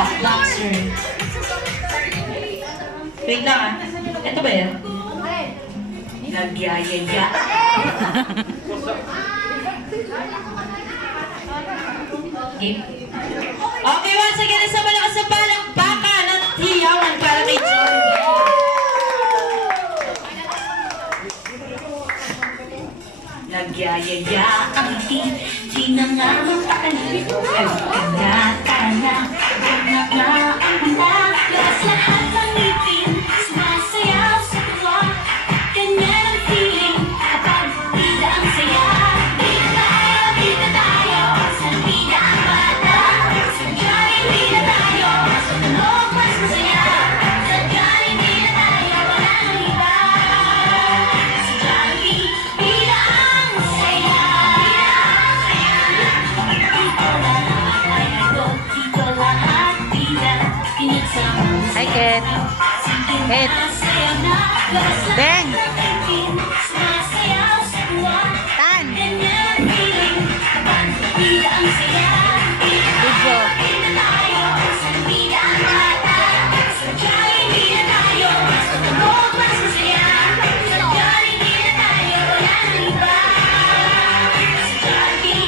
Boxer. Wait lang ah. Ito ba yan? Nagyayaya. Game. Okay, once again, sa malakas sa palakpakan at hiyawan para kay Joey. Nagyayaya ang ngiti, di na nga mapakali. Nagkagata na ang mula, lakas lahat ng ngipin, sumasayaw sa tuwa. Ganyan ang feeling, kapag bida ang saya. Bida tayo, sa bida ang bata. Sa Jollibee na tayo, sa tunog mas masaya. Sa Jollibee na tayo, wala nang iba. Sa Jollibee, bida ang saya. Dito lahat bida, pinagsama. Hi, Ken. Ken. Ben.